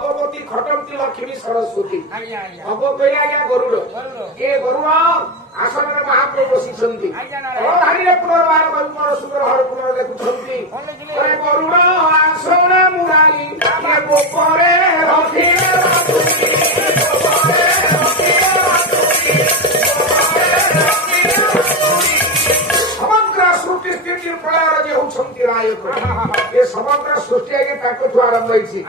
भगवती खटंती लक्ष्मी सरस्वती भगव कहले आज्ञा गरुड़ ये गरुड़ आसन में महाप्रभु बसिछंती धारी पुनर्बार गरुड़ सुंदर हर पुनर् देखुछंती गरुड़ आसन मुरारी ये गोपरे रथिले समग्र सृष्टि स्थिति प्रलय जे होछंती नायक ये समग्र सृष्टि आगे ताकठु आरंभ होईछि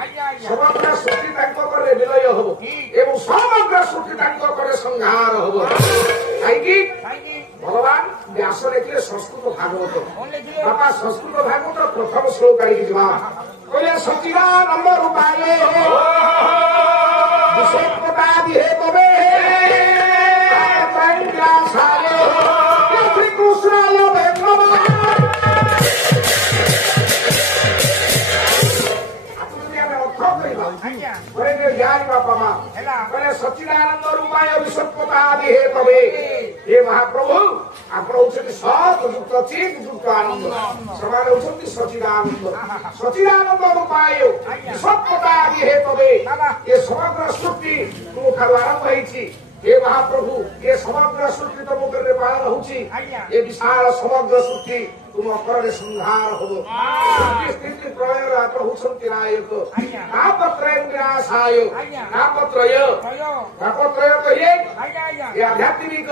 समग्र सृष्टि ताको करे विलय होबो एवं समग्र सृष्टि ताको करे संहार होबो काईकी भगवान व्यास लेखिले संस्कृत भागवत बापा संस्कृत भागवत प्रथम श्लोक आगे जिवा कहले सच्चिदानंद रूपाय विशेषता दिहे तबे त्रैव्यासाय श्री कृष्णाय सच्चिदानंद रूपाय विशेषता दिहे तबे हे महाप्रभु आपण होउछन्ति सत युक्त चित युक्त आनंद समान होउछन्ति सच्चिदानंद सच्चिदानंद रूपाय विशेषता दिहे तबे ये समग्र सृष्टि तुम ठाରୁ आरंभ होईछि हे महाप्रभु ये समग्र सृष्टि तुम करे पालन होउछि ये विशाल समग्र सृष्टि तुम करे संहार होबो सृष्टि स्थिति प्रलय रात होउछन्ति नायक तापत्रय विनाशाय तापत्रय तो ये आध्यात्मिक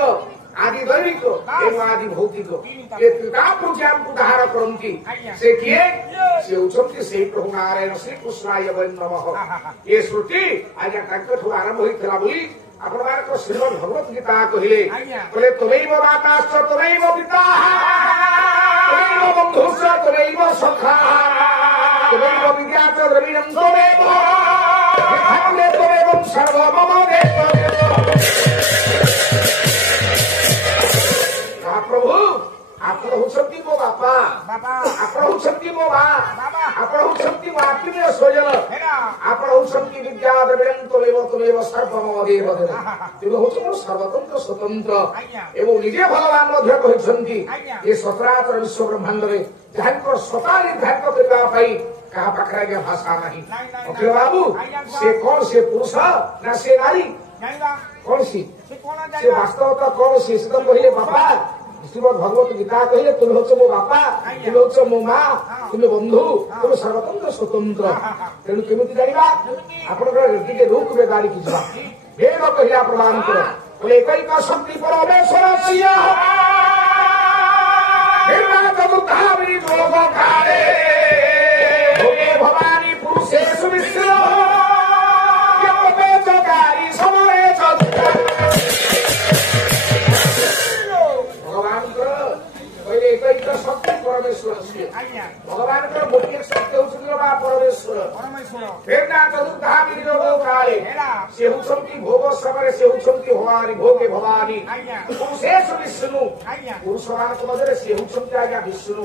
आदि दैविक एवं आदि भौतिक ये त्रिताप ज्ञान को धारण करती से किए से उछंती से प्रभु नारायण श्री कृष्णाय वै नमः ये श्रुति आज ताकठु आरंभ होइतला बोली आपण मारक श्रीमद् भगवत गीता कहिले बोले तमेव माताश्च तमेव पिता तमेव बन्धुश्च तमेव सखा तमेव विद्या च द्रविणं तमेव तमेव सर्वमम देव प्रभु आपण होउछन्ति मो बापा आपण होउछन्ति मो बा आपण होउछन्ति मो आत्मीय स्वजन आपण होउछन्ति विद्या द्रविणं तमेव सर्वमम देव तुम होउछ मो सर्वतंत्र स्वतंत्र एवं निजे भगवान मध्य कहिछन्ति ये सचराचर विश्व ब्रह्मांड रे जानको सता निर्धारित करबा पई कहा पाखरा के भाषा नहीं ओके बाबू से कौन से पुरुष ना से नारी कौन सी से वास्तवता कौन सी एकदम कहिए बापा श्रीमद् भगवत गीता कहिले तुम होच मो बापा तुम होच मो माँ तुम बंधु तुम सर्वतंत्र स्वतंत्र तेणु केमिति जानिबा आपनकर टिके रूप में गाड़ी की जवा वेद कहिला प्रमाण करो बोले एकैक शक्ति परमेश्वर सिया निर्माण चतुर्धामी लोक काले भोगे भवानी पुरुषेषु विश्व यपे चकारी समरे शक्ति परमेश्वर भगवान गोटे शक्ति होउछन्ति परमेश्वर चतुर्धामी लोक काले से होउछन्ति भोग समय से होउछन्ति भवानी भोगे भवानी पुरुषेषु विष्णु पुरुष ମାନଙ୍କ ମଧ୍ୟରେ से होउछन्ति आज्ञा विष्णु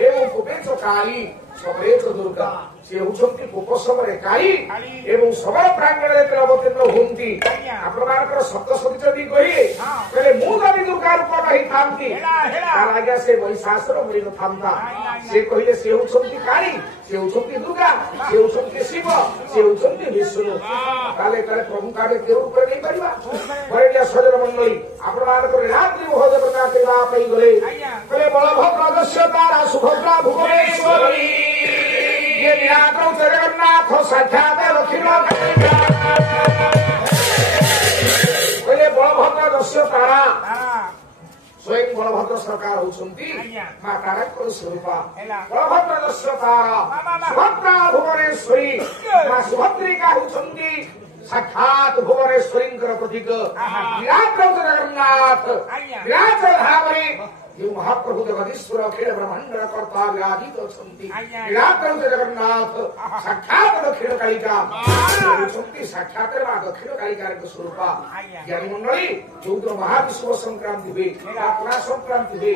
एवं कुपेच काली सबरेच दुर्गा से होउछन्ति कोप समय काली एवं सबर प्रांगण रे अवतीर्ण होंती आपनकर सप्त सदिचदी कहिए कहले मु जदि दुर्गा रूप नहीं थांती आज्ञा से महिषासुर मरि न थांता से कहिले से होउछन्ति काली से होउछन्ति दुर्गा से होउछन्ति शिव से होउछन्ति विष्णु काले काले प्रभु काले के रूप रे नहीं परिबा बरेलिया सजन मंडली आपनकर रात्रि भोज प्रकार केला पई गले कहले बलभद्र दस्य तारा सुभद्रा भुवनेश्वरी ये निराकौ जगन्नाथ साक्षात दक्षिण कहले बलभद्र दस्य तारा स्वयं बलभद्र सरकार होउछन्ति मां ताराको स्वरूपा बलभद्र दस्य तारा सुभद्रा भुवनेश्वरी मां सुभद्रिका होउछन्ति साक्षात भुवनेश्वरी प्रतीक निराकौ जगन्नाथ विराज धामरे ये महाप्रभु जगदीश्वर अखिल ब्रह्मांड कर्ता विराजित अछन्ति निराकौ जगन्नाथ साक्षात दक्षिण कालिका होउछन्ति साक्षात दक्षिण कालिकार स्वरूपा ज्ञानी मंडली जो महाविश्व संक्रांति हुए अपना संक्रांति हुए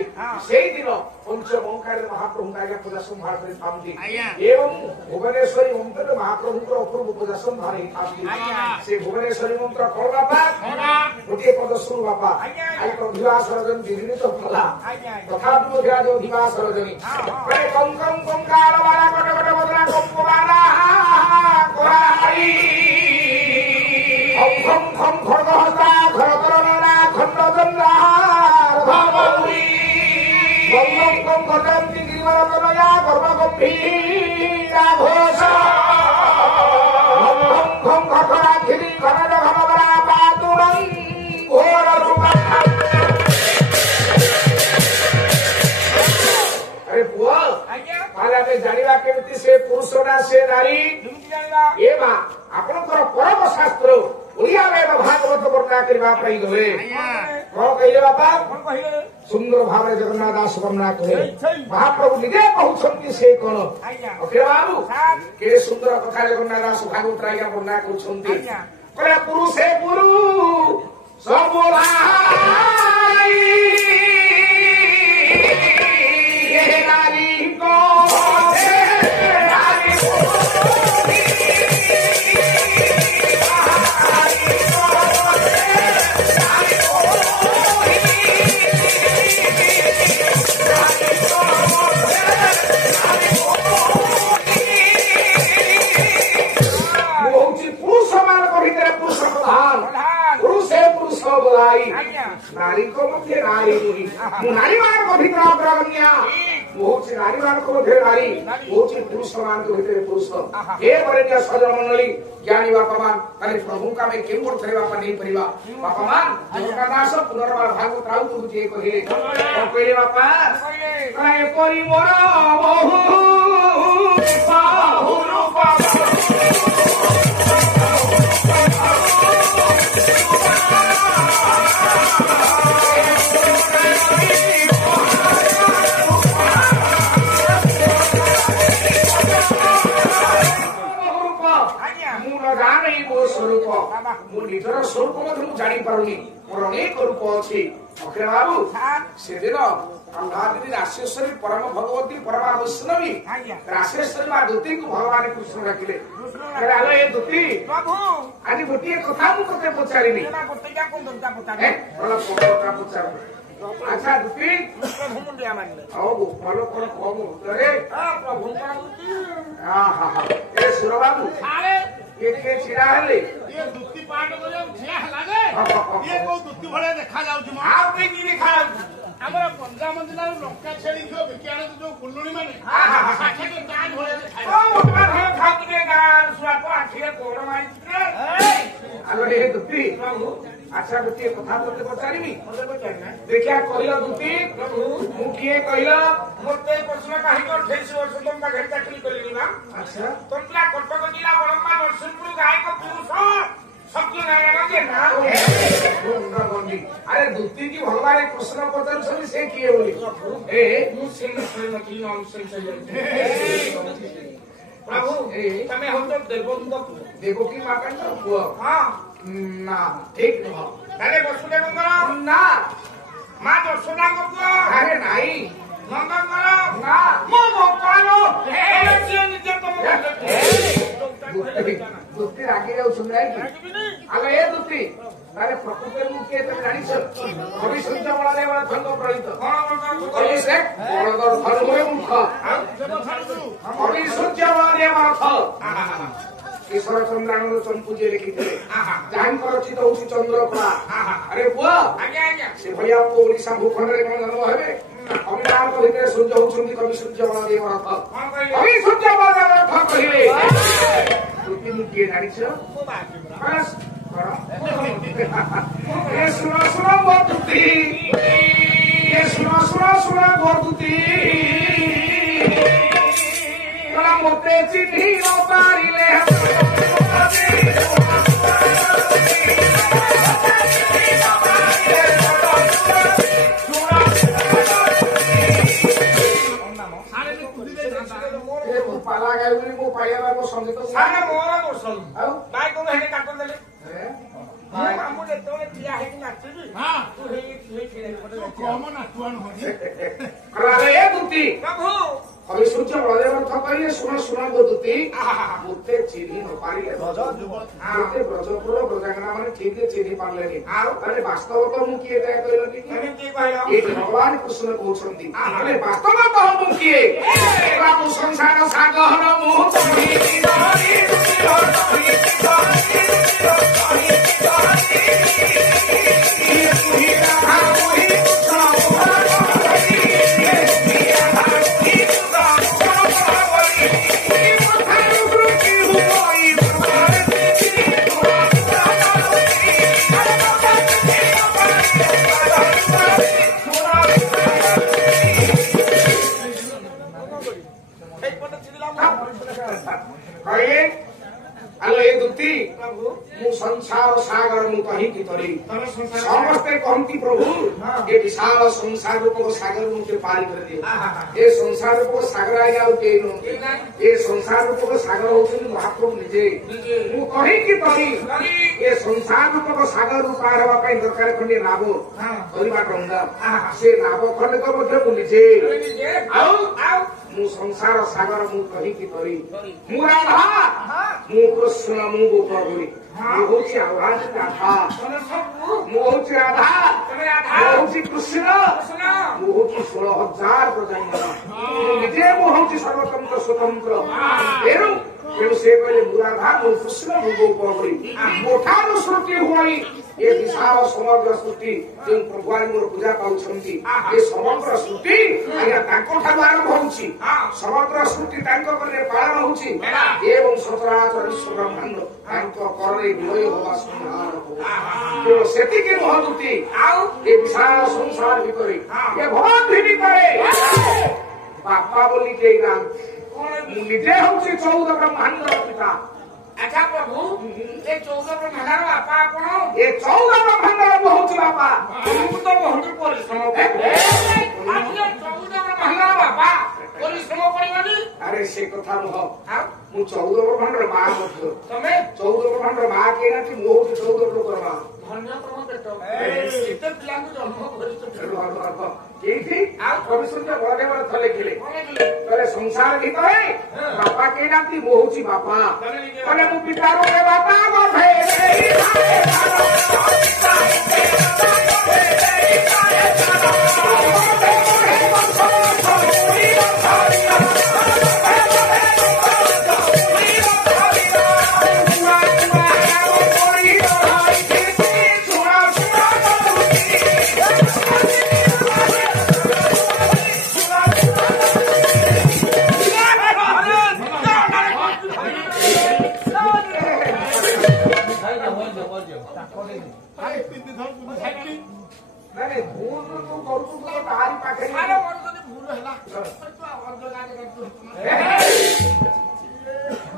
से दिन पंच ओंकार महाप्रभु का पूजा संभार करती एवं भुवनेश्वरी मंत्र महाप्रभु अपूर्व पूजा संभार से भुवनेश्वरी मंत्र कौन बापा गोटे पद शुरू बापा आई अधिवास रजन विघ्नित फला तथा जो अधिवास रजनी कंकम कंकाल वाला कट कट बदला कंपवाला कोराई খম খম খড়গ হস্তা খরতরণা খণ্ড জন্নার ভাবী বল্লম কম ঘটন্তি গিরিবরতনয়া গর্ব গম্ভীরা ঘোষ খম খম ঘটনা খিরি ঘনজ ঘনবরা পাতুরং ঘোর রূপা। আরে পুয়া তাহলে আমি জানিবা কেমতি সে পুরুষ না সে নারী এ মা আপনার পরম শাস্ত্র ওড়িয়া বেদ ভাগবত বর্ণনা করা গলে কଣ କହିଲେ ବାପା ସୁନ୍ଦର ଭାବରେ ଜଗନ୍ନାଥ ଦାସ ବର୍ଣ୍ଣନା କଲେ ମହାପ୍ରଭୁ ନିଜେ କହୁଛନ୍ତି ସେ କଣ ଅଖିଳ ବାବୁ କେତେ ସୁନ୍ଦର କଥା ଜଗନ୍ନାଥ ଦାସ ଭାଗବତ ଆଜ୍ଞା ବର୍ଣ୍ଣନା କରୁଛନ୍ତି କହିଲେ ପୁରୁଷେ ଗୁରୁ ସବୁ नारी को मध्य नारी नारी मान को भीतर अग्रगण्या बहुत नारी मान को मध्य नारी बहुत पुरुष मान को भीतर पुरुष हे बरेण्य सजन मंडली ज्ञानी बापा मान ताले प्रभु का में केम करथरे बापा नहीं परिवा बापा मान जगन्नाथ दास पुनर्बार भागवत राउ तू जे कहे कहले बापा काय परि मोर बहु बाहु रूपा ନିଜର ସ୍ୱରୂପ ମଧ୍ୟ ମୁଁ ଜାଣିପାରୁନି ମୋର ଅନେକ ରୂପ ଅଛି ଅଖିଳ ବାବୁ ସେଦିନ ଦିନ ରାଶେଶ୍ୱରୀ ପରମ ଭଗବତୀ ପରମା ବୈଷ୍ଣବୀ ରାଶେଶ୍ୱରୀ ମା ଦୂତୀଙ୍କୁ ଭଗବାନ କୃଷ୍ଣ ଡାକିଲେ ଆଲୋ ଏ ଦୂତୀ ଆଜି ଗୋଟିଏ କଥା ମୁଁ ତତେ ପଚାରିନି ଆଚ୍ଛା ଦୂତୀ ଭଲ କଣ କମ ଉତ୍ତରେ ଏ ସୁର ବାବୁ ये छिड़ा हेले ये दुत्ती पाट करे छिया लागे ये को दुत्ती भले देखा जाउछ म आ पे की देखा हमर पंजा मंदिर लंका छेड़ी खो बिकियाने जो गुल्लुणी माने साथे के गान भले देखा ओ मोटा भले खाके गान सुआ को आखिरे कोण माई आलो हे दुत्ती अच्छा दुत्ती कथा तोते पचारिमी देखिया कहिला दुत्ती मु किए कहिला मोते प्रश्न काहे को 28 वर्ष तुम का घर चाकरी करली ना अच्छा तुमला कटक जिला बड़म्मा नरसिंहपुर गाय को पुरुष सत्य नारायण के नाम है अरे दुत्ती की भगवान कृष्ण पचार छली से किए बोली ए मु से मती नाम से प्रभु तमे हम तो देवकी माता का पुआ हां ना ठीक न अरे वसुदेवंकर ना मां यशोदांकर पुआ अरे नाही नंदनकर ना मो गोपालो हे नित्य तुम दुत्ती रागी जाऊ सुनाई की आलो ए दुत्ती अरे प्रकृति मु के तुम जानि छ कवि सूर्य बला देवला थंग प्रहित कवि से बलदर थंग मुख कवि सूर्य बला देवला थ ईश्वर चंद्रानंद चंपूजे लिखिथे जाहिंकर चित होछि चंद्रकला अरे बुआ आज्ञा आज्ञा से भैया को ओडिसा भूखंड रे कोन जन्म हेबे अभिमान को भीतर सूर्य होछन्ती कवि सूर्य बला देवला थ कवि सूर्य बला देवला थ कहिले तुति मुके जानि छ बस ये सुनो सुनो गोतुती ये सुनो सुनो सुनो गोतुती कला मोते चिठी न पारिले पाला गाय मो पाया मो संगीत सारे मोरा दोसन आउ बाय को हेने काटन देले मामू जे तोले ठिया हे कि नाचबी हां तू हे कम नाचवान हो अरे ए दुती प्रभु अभी सूर्य बलदेव अर्थ कहले सुन सुन दुती मुते चिन्ही न पारिले ब्रज मुते ब्रजपुर ब्रजांगना माने ठीक चिन्ही पारलेनी अरे वास्तव तो मु किए तय कहलो कि केମିତି कहलो ए भगवान कृष्ण कहउछंती अरे वास्तव तो मु किए बाबू संसार सागर मु ଦୁତି ମୁଁ ସଂସାର ସାଗର ମୁଁ କହିକି ତରି ସମସ୍ତେ କହନ୍ତି ପ୍ରଭୁ ଏ ବିଶାଳ ସଂସାର ରୂପକ ସାଗର ମୁଁ ପାରି କରିଦିଏ ଏ ସଂସାର ରୂପକ ସାଗର ଆଜ୍ଞା ଆଉ କେହି ନୁହନ୍ତି ଏ ସଂସାର ରୂପକ ସାଗର ହଉଛନ୍ତି ମହାପ୍ରଭୁ ନିଜେ ମୁଁ କହିକି ତରି ଏ ସଂସାର ରୂପକ ସାଗରରୁ ପାର ହେବା ପାଇଁ ଦରକାର ଖଣ୍ଡେ ନାବ କରିବା ଡଙ୍ଗା ସେ ନାବ ଖଣ୍ଡକ ମଧ୍ୟ ମୁଁ ନିଜେ ଆଉ ମୁଁ ସଂସାର ସାଗର ମୁଁ କହିକି ତରି ମୁଁ ରାଧା ମୁଁ କୃଷ୍ଣ ମୁଁ ଗୋପଗୁରି ମୁଁ ହଉଛି ଆହ୍ୱାନ ରାଧା ମୁଁ ହଉଛି ରାଧା ମୁଁ ହଉଛି କୃଷ୍ଣ ମୁଁ ହଉଛି 16,000 ପ୍ରଜାଙ୍କର ନିଜେ ମୁଁ ହଉଛି ସର୍ବତନ୍ତ୍ର ସ୍ୱତନ୍ତ୍ର ତେଣୁ ସେ କହିଲେ ମୁଁ ରାଧା ମୁଁ କୃଷ୍ଣ ମୁଁ ଗୋପଗୁରି ମୋଠାରୁ ସୃଷ୍ଟି ହୁଏ ଏ ବିଶାଳ ସମଗ୍ର ସୃଷ୍ଟି ଯେଉଁ ପ୍ରଭୁ ମୋର ପୂଜା ପାଉଛନ୍ତି ଏ ସମଗ୍ର ସୃଷ୍ଟି ଆଜ୍ଞା ତାଙ୍କ ଠାରୁ ଆରମ୍ଭ ହଉଛି ସମଗ୍ର ସୃଷ୍ଟି ତାଙ୍କ ପରେ ପାଳନ ହଉଛି ଏବଂ ସଚରାଚର ବିଶ୍ୱ ବ୍ରହ୍ମାଣ୍ଡ ତାଙ୍କ କରରେ ବିଳୟ ହବା ସଂହାର ତେଣୁ ସେତିକି ମହଦୂତି ଆଉ ଏ ବିଶାଳ ସଂସାର ଭିତରେ ଏ ଭକ୍ତି ଭିତରେ ବାପା ବୋଲି କେହି ନାହାନ୍ତି ମୁଁ ନିଜେ ହଉଛି 14 ବ୍ରହ୍ମାଣ୍ଡର ପିତା ଆଚ୍ଛା ପ୍ରଭୁ ଏ 14 ବ୍ରହ୍ମାଣ୍ଡର ବାପା ଆପଣ ଏ 14 ବ୍ରହ୍ମାଣ୍ଡର ମୁଁ ହଉଛି ବାପା ମୁଁ ତ ବହୁତ ପରିଶ୍ରମ ବ୍ରହ୍ମାଣ୍ଡର ବାପା ପରିଶ୍ରମ କରିବନି ଆରେ ସେ କଥା ନୁହଁ ମୁଁ 14 ବ୍ରହ୍ମାଣ୍ଡର ମା ମଧ୍ୟ ତମେ 14 ବ୍ରହ୍ମାଣ୍ଡର ମା କିଏ ନାହାନ୍ତି ମୁଁ ହଉଛି 14 ଲୋକର ମା ଧନ୍ୟ ତମ ପେଟ ଏତେ ପିଲାଙ୍କୁ ଜନ୍ମ କରିଛ ଏଇଠି ଆଉ କବିସୂର୍ଯ୍ୟ ବଳଦେବର ଥଲେ ଥିଲେ କହିଲେ ସଂସାର ଭିତରେ ବାପା କେହି ନାହାନ୍ତି ମୁଁ ହଉଛି ବାପା କହିଲେ ମୁଁ ପିତା ରୂପେ ବାପା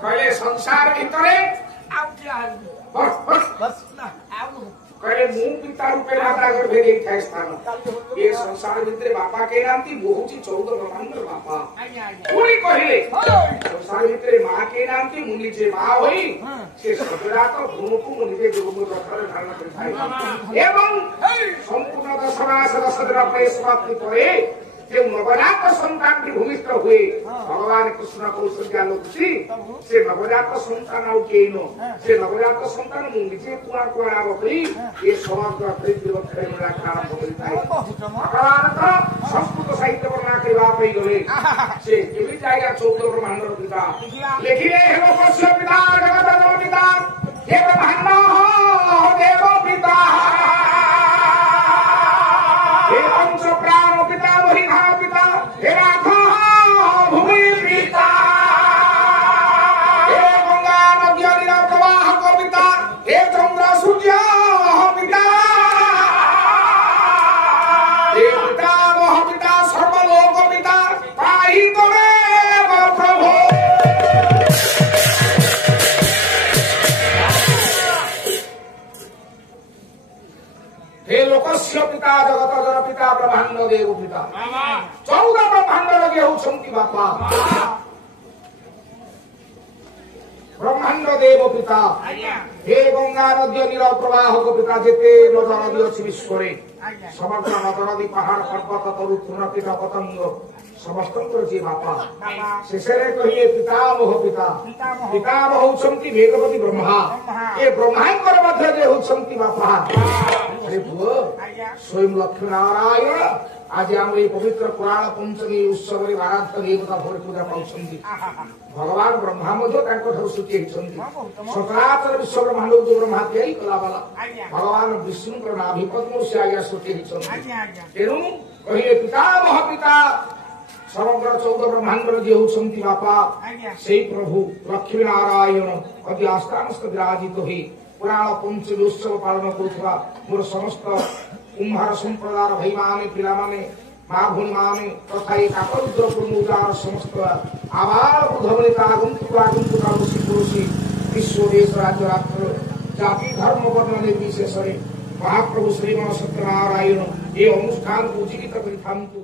କହିଲେ ସଂସାର ଭିତରେ କହିଲେ ମୁଁ ପିତା ରୂପେ ମାତା ଗର୍ଭେ ଦେଇଥାଏ ସ୍ଥାନ ଏ ସଂସାର ଭିତରେ ବାପା କେହି ନାହାନ୍ତି ମୁଁ ହଉଛି 14 ବ୍ରହ୍ମାଣ୍ଡର ବାପା ପୁଣି କହିଲେ ସଂସାର ଭିତରେ ମା କେହି ନାହାନ୍ତି ମୁଁ ନିଜେ ମା ହୋଇ ସେ ସଜରାତ ଭୂମକୁ ମୁଁ ନିଜେ ଯୋଗ ରଥରେ ଧାରଣ କରିଥାଏ ଏବଂ ସମ୍ପୂର୍ଣ୍ଣ 10 ମାସ 10 ଦିନ ପରେ ସମାପ୍ତି ପରେ যে নবজাত সন্তানটি ভূমিষ্ঠ হয়ে ভগবান কৃষ্ণ কৌশল্য আলোচি সে নবজাত সন্তান আউ কেই নো সে নবজাত সন্তান মু নিজে কুয়া কুয়া আব করি এ সমগ্র পৃথিবী বক্ষরে রাখা আরম্ভ করিଥାଏ ভগবান তো সংস্কৃত সাহিত্য বর্ণনা করিবা পাই গলে সে কেবি জায়গা 14 ব্রহ্মাণ্ডর পিতা লেখিলে হেব কশ্য পিতা জগত পিতা হে ব্রহ্মাণ্ড দেব পিতা हे पंच प्राण पिता वही पिता हे राधा भूमि पिता हे गंगा नदी प्रवाह पिता हे चंद्र सूर्य पिता हे पिता मह पिता सर्वलोक पिता पाहि तमेव प्रभु हे लोकस्य पिता जगत जन पिता ब्रह्मांड देव पिता 14 ब्रह्मांड लगे होउछंती बापा ब्रह्मांड देव पिता हे गंगा नदी नीर प्रवाहक पिता जेते नद नदी अछि विश्वरे समग्र नद नदी पहाड़ पर्वत तरु तृण कीट पतंग समस्तंकर जी बापा शेषरे कहिए पितामह पिता पितामह होउछंती वेदपति ब्रह्मा ए ब्रह्मांकर मध्य जे होउछंती बापा अरे पुओ स्वयं लक्ष्मी नारायण आज आम पवित्र पुराण पंचमी उत्सव आराध्य देवता भोरे पूजा पाउछंती भगवान ब्रह्मा सूची सचराचर विश्व ब्रह्मांड जो ब्रह्मा तैयारी कला वाला भगवान विष्णु नाभिपद्म से आज्ञा सूची तेणु कहे पितामह पिता समग्र 14 ब्रह्मांड जी होती बापा से प्रभु लक्ष्मी नारायण अति आस्थानस्थ विराजित हो पुराण पंचमी उत्सव पालन करुवा मोर समस्त कुंभार संप्रदाय भाई माने पिला माने माँ भूमि माने तथा एक आकरुद्रपुर मौजार समस्त आबाल बुधवनिता आगंतुक ऋषि पुरुषी विश्व ଦେଶ ରାଜ୍ୟ ରାଷ୍ଟ୍ର ଜାତି ଧର୍ମ ବର୍ଣ୍ଣ ନିର୍ବିଶେଷରେ ମହାପ୍ରଭୁ ଶ୍ରୀମନ ସତ୍ୟନାରାୟଣ ଏ ଅନୁଷ୍ଠାନକୁ ଉଜ୍ଜୀବିତ କରିଥାନ୍ତୁ।